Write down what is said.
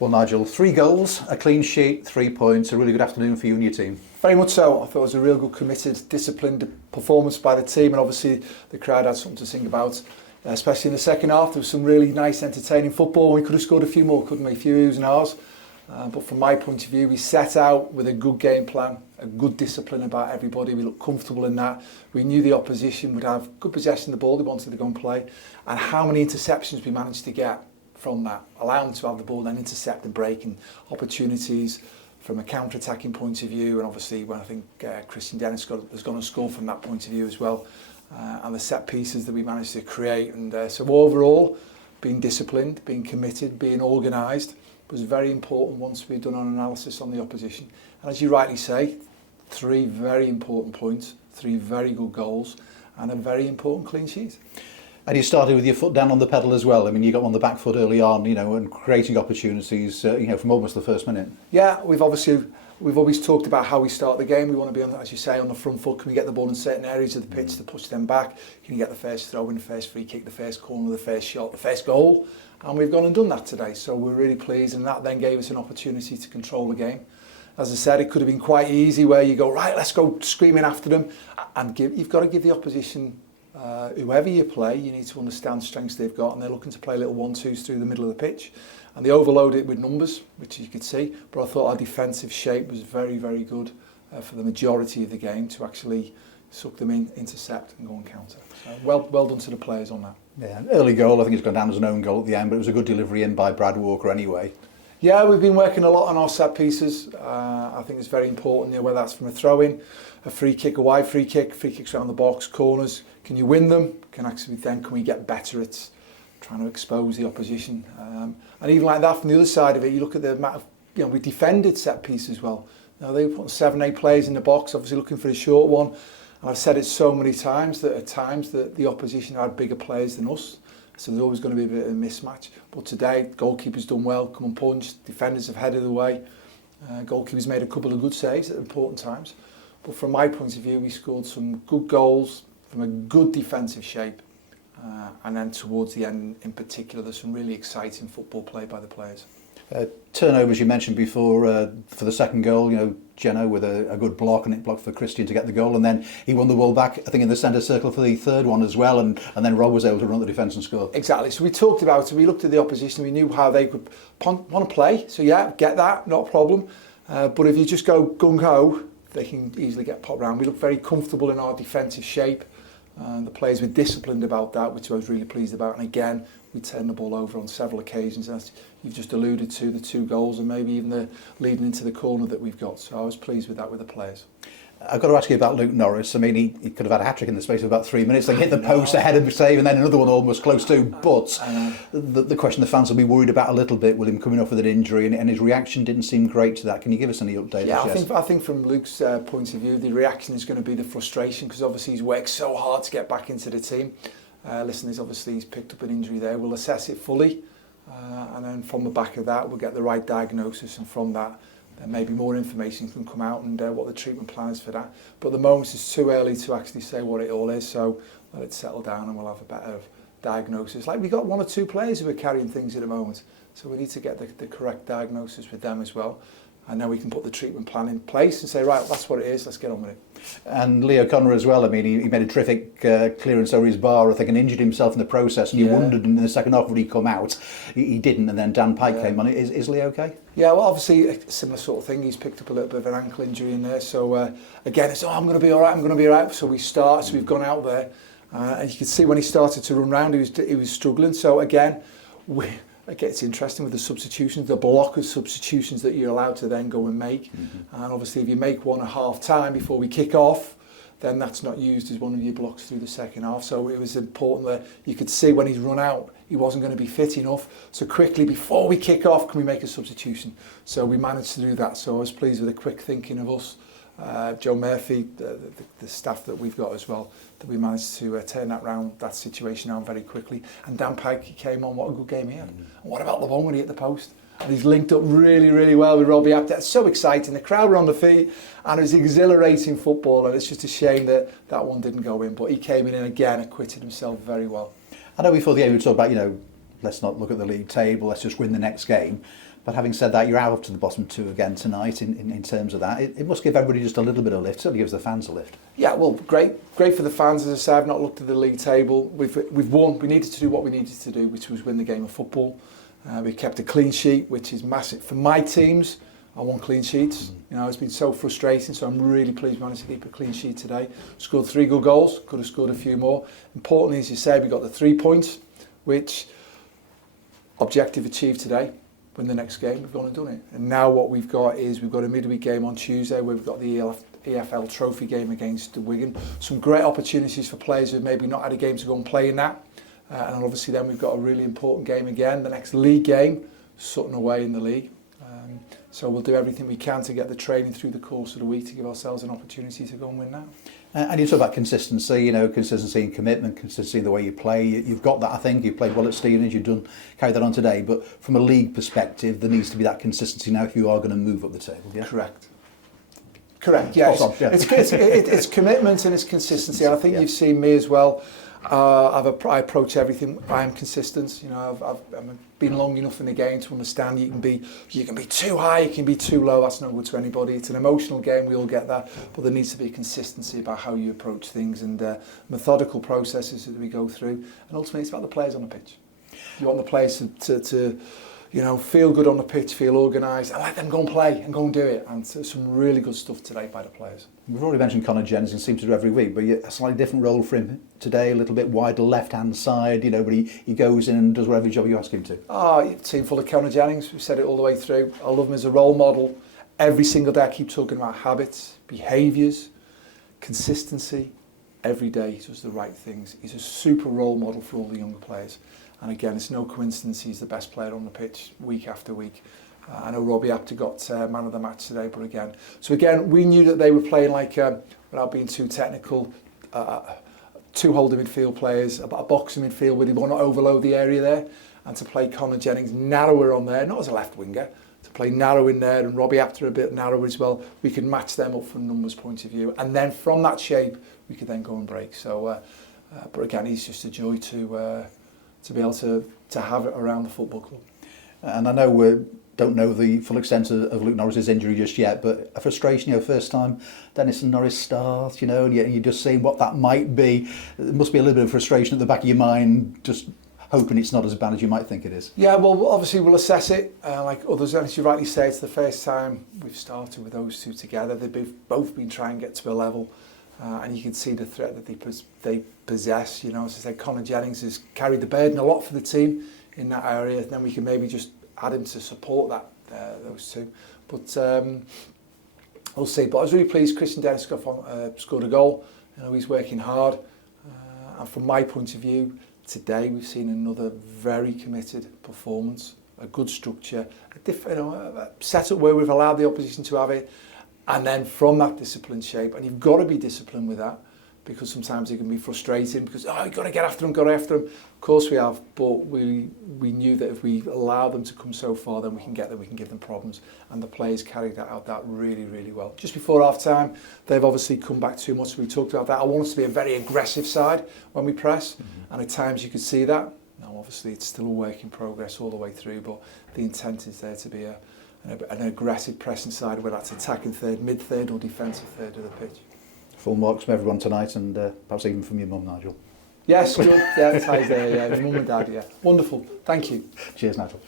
Well, Nigel, 3 goals, a clean sheet, 3 points, a really good afternoon for you and your team. Very much so. I thought it was a real good, committed, disciplined performance by the team, and obviously the crowd had something to sing about, especially in the second half. There was some really nice, entertaining football. We could have scored a few more, couldn't we? A few ewes and ahs. But from my point of view, we set out with a good game plan, a good discipline about everybody. We looked comfortable in that. We knew the opposition would have good possession of the ball. They wanted to go and play. And how many interceptions we managed to get from that, allowing them to have the ball, then intercept and breaking opportunities from a counter-attacking point of view. And obviously, when I think Christian Dennis has gone and scored from that point of view as well. And the set pieces that we managed to create. And so overall, being disciplined, being committed, being organised was very important once we'd done an analysis on the opposition. And as you rightly say, 3 very important points, 3 very good goals, and a very important clean sheet. And you started with your foot down on the pedal as well. I mean, you got on the back foot early on, and creating opportunities, from almost the first minute. Yeah, we've always talked about how we start the game. We want to be on, as you say, on the front foot. Can we get the ball in certain areas of the pitch to push them back? Can you get the first throw in, the first free kick, the first corner, the first shot, the first goal? And we've gone and done that today. So we're really pleased, and that then gave us an opportunity to control the game. As I said, it could have been quite easy where you go, right, let's go screaming after them, and you've got to give the opposition, whoever you play, you need to understand the strengths they've got, and they're looking to play little 1-2s through the middle of the pitch. And they overload it with numbers, which you could see, but I thought our defensive shape was very, very good for the majority of the game to actually suck them in, intercept and go and counter. So well done to the players on that. Yeah, early goal, I think it's gone down as an own goal at the end, but it was a good delivery in by Brad Walker anyway. Yeah, we've been working a lot on our set pieces. I think it's very important, whether that's from a throw-in, a free kick, a wide free kicks around the box, corners. Can you win them? Can we get better at trying to expose the opposition? And even like that, from the other side of it, you look at the amount of, we defended set pieces as well. They were putting 7-8 players in the box, obviously looking for a short one. And I've said it so many times that at times that the opposition had bigger players than us. So there's always going to be a bit of a mismatch. But today, goalkeeper's done well, come and punched, defenders have headed away. Goalkeeper's made a couple of good saves at important times. But from my point of view, we scored some good goals from a good defensive shape. And then towards the end in particular, there's some really exciting football play by the players. Turnovers you mentioned before for the second goal, Geno with a good block, and it blocked for Christian to get the goal, and then he won the ball back, I think, in the centre circle for the third one as well, and then Rob was able to run the defence and score. Exactly. So we talked about it, we looked at the opposition, we knew how they could want to play, so yeah, get that, not a problem. But if you just go gung-ho, they can easily get popped round. We look very comfortable in our defensive shape. The players were disciplined about that, which I was really pleased about. And again, we turned the ball over on several occasions, as you've just alluded to, the 2 goals and maybe even the leading into the corner that we've got. So I was pleased with that with the players. I've got to ask you about Luke Norris. I mean, he could have had a hat-trick in the space of about 3 minutes. They hit the post ahead of the save, and then another one almost close to. But the question the fans will be worried about a little bit with him coming off with an injury, and his reaction didn't seem great to that. Can you give us any update? Yeah, I think from Luke's point of view, the reaction is going to be the frustration, because obviously he's worked so hard to get back into the team. He's picked up an injury there. We'll assess it fully, and then from the back of that, we'll get the right diagnosis, and from that, then maybe more information can come out and what the treatment plan is for that. But at the moment, it's too early to actually say what it all is, so let it settle down and we'll have a better diagnosis. Like, we've got 1 or 2 players who are carrying things at the moment, so we need to get the correct diagnosis with them as well. And then we can put the treatment plan in place and say, right, that's what it is, let's get on with it. And Leo Connor as well, I mean, he made a terrific clearance over his bar, I think, and injured himself in the process, and you wondered in the second half would he come out. He didn't, and then Dan Pike came on. Is Leo okay? Yeah, well, obviously a similar sort of thing. He's picked up a little bit of an ankle injury in there, so again, it's, I'm going to be all right, So we've gone out there, and you could see when he started to run round, he was struggling. So again, it's interesting with the substitutions, the block of substitutions that you're allowed to then go and make. Mm-hmm. And obviously if you make one at half time before we kick off, then that's not used as one of your blocks through the second half. So it was important that you could see when he's run out, he wasn't going to be fit enough. So quickly, before we kick off, can we make a substitution? So we managed to do that. So I was pleased with the quick thinking of us. Joe Murphy, the staff that we've got as well, that we managed to turn that situation around very quickly. And Dan Pike came on, what a good game he had. And what about the one when he hit the post? And he's linked up really, really well with 𝗬𝗢𝗣𝗣𝗢𝗥. That's so exciting. The crowd were on the feet, and it was exhilarating football, and it's just a shame that that one didn't go in. But he came in and again acquitted himself very well. I know before the game we talked about, let's not look at the league table, let's just win the next game. But having said that, you're out to the bottom two again tonight in terms of that. It must give everybody just a little bit of lift. Certainly gives the fans a lift. Yeah, well, great for the fans. As I say, I've not looked at the league table. We've won. We needed to do what we needed to do, which was win the game of football. We kept a clean sheet, which is massive for my teams. I want clean sheets. You know, it's been so frustrating, so I'm really pleased we managed to keep a clean sheet today. Scored 3 good goals, could have scored a few more. Importantly, as you said, we got the 3 points, which objective achieved today. Win the next game, we've gone and done it. And now what we've got is we've got a midweek game on Tuesday where we've got the EFL Trophy game against Wigan. Some great opportunities for players who've maybe not had a game to go and play in that. And obviously then we've got a really important game again, the next league game, Sutton away in the league. So we'll do everything we can to get the training through the course of the week to give ourselves an opportunity to go and win now. And you talk about consistency, you know, consistency in commitment, consistency in the way you play. You've got that, I think. You've played well at Stevenage, carried that on today. But from a league perspective, there needs to be that consistency now if you are going to move up the table. Yeah? Correct, yes. It's commitment and it's consistency. And I think you've seen me as well. I approach everything. I am consistent. You know, I've been long enough in the game to understand you can be too high, you can be too low. That's not good to anybody. It's an emotional game. We all get that, but there needs to be consistency about how you approach things and methodical processes that we go through. And ultimately, it's about the players on the pitch. You want the players to you know, feel good on the pitch, feel organised, and let them go and play and go and do it. And some really good stuff today by the players. We've already mentioned 𝗦𝗧𝗔𝗬𝗔 and seems to do every week, but a slightly different role for him today, a little bit wider left-hand side, you know, but he goes in and does whatever job you ask him to. Team full of 𝗦𝗧𝗔𝗬𝗢. We've said it all the way through. I love him as a role model. Every single day I keep talking about habits, behaviours, consistency. Every day he does the right things. He's a super role model for all the younger players. And again, it's no coincidence he's the best player on the pitch week after week. I know 𝗬𝗢𝗡𝗡𝗥 got man of the match today, but again. So again, we knew that they were playing like, without being too technical, 2 holding midfield players, a boxing midfield where they want to overload the area there. And to play 𝗦𝗧𝗔𝗬𝗢 narrower on there, not as a left winger, to play narrow in there and 𝗬𝗢𝗡𝗡𝗥 a bit narrower as well, we could match them up from a numbers point of view. And then from that shape, we could then go and break. So, but again, he's just a joy to be able to have it around the football club. And I know we don't know the full extent of Luke Norris's injury just yet, but a frustration, you know, first time Dennis and Norris start, you know, and you're just seeing what that might be. There must be a little bit of frustration at the back of your mind, just hoping it's not as bad as you might think it is. Yeah, well, obviously we'll assess it. Like others, as you rightly say, it's the first time we've started with those two together. They've both been trying to get to a level. And you can see the threat that they possess. You know, as I say, 𝗦𝗧𝗔𝗬𝗢𝗥 has carried the burden a lot for the team in that area. And then we can maybe just add him to support that those two. But we'll see. But I was really pleased. Christian Dennis scored a goal. You know, he's working hard. And from my point of view, today we've seen another very committed performance, a good structure, a setup where we've allowed the opposition to have it. And then from that disciplined shape, and you've got to be disciplined with that, because sometimes it can be frustrating because, you've got to get after them, Of course we have, but we knew that if we allow them to come so far, then we can give them problems. And the players carried that really, really well. Just before half time, they've obviously come back too much. We talked about that. I want us to be a very aggressive side when we press, and at times you could see that. Now, obviously, it's still a work in progress all the way through, but the intent is there to be an aggressive pressing side, whether that's attacking third, mid-third or defensive third of the pitch. Full marks from everyone tonight and perhaps even from your mum, Nigel. Yes, good. Yeah, ties there, yeah. Mum and dad, yeah. Wonderful. Thank you. Cheers, Nigel.